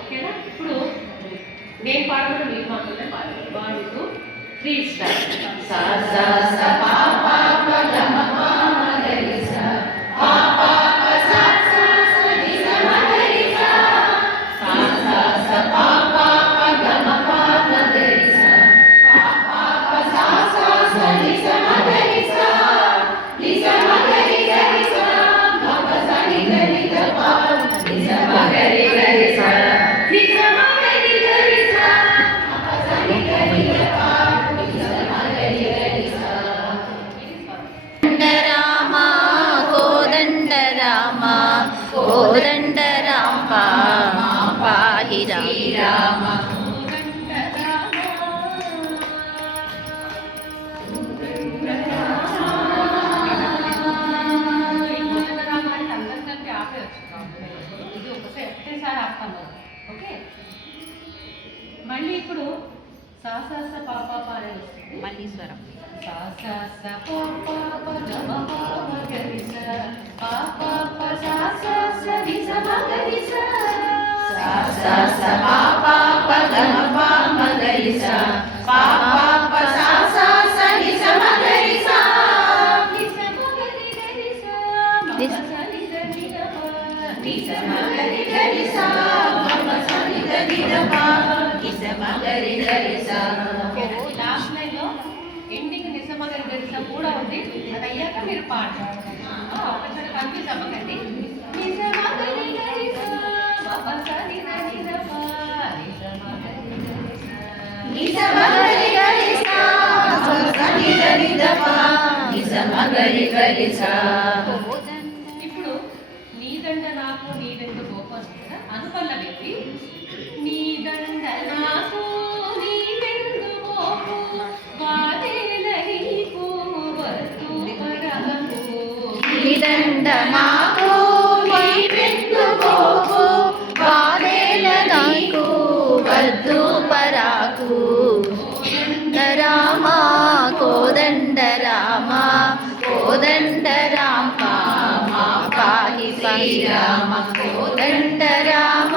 ఓకేనా? ఇప్పుడు నేను పాడకుండా మీరు మాత్రమే పాడాలి. 1 2 3 స్టార్ట్. సా సా సా పా పా ప గ మ ప మ గ రి సా పా పా ప సా సా సా ని స మ గ రి సా సా సా సా పా పా ప గ మ ప మ గ రి సా పా పా ప సా సా సా ని స మ గ రి సా ని స మ గ రి గ రి సా మ ప స ని గ రి గ ప ని స మ గ రి గ రి సా ని స మ గ రి గ రి సా మ ప స ని గ రి గ ప ని స మ గ రి గ రి సా. కోదండ రామ కోదండ రామ పాహి రామ మళ్ళీ ఇప్పుడు సా సా స పా పా పా అనేది వస్తుంది. మళ్ళీ స్వరం సా సా స పా పా ప గ మ ప మ గ రి స పా పా ప సా సా స ని స మ గ రి స సా సా స పా పా ప గ మ ప మ గ రి స పా పా ప సా సా స ని స మ గ రి స ని స మ గ రి గ రి స మ ప స ని ద ని ద ప ని స మ గ రి గ రి స మ ప స ని ద ని ద ప ని స మ గ రి గ రి స. లాస్ట్ లైన్ లో ఎండింగ్ నిజమగరి గరిస కూడా ఉంది. అది అయ్యాక మీరు పాడతారు. ఒకసారి కన్ఫ్యూజ్ అవ్వకండి. నిజమగరి గరిస పపసని దని దప నిజమగరి గరిస పపసని దని దప నిజమగరి గరిస. ఇప్పుడు నీదండ నాకు నీదెందు గోప వస్తుంది కదా, అనుపల్లవి. నీదండ నాకు నీదెందు గోపు నిదండ మాకు నీవెందు గోపు వాదేల నాకు వద్దు పరాకు రామ కోదండ రామ కోదండ రామ మా పాహి శ్రీరామ కోదండ రామ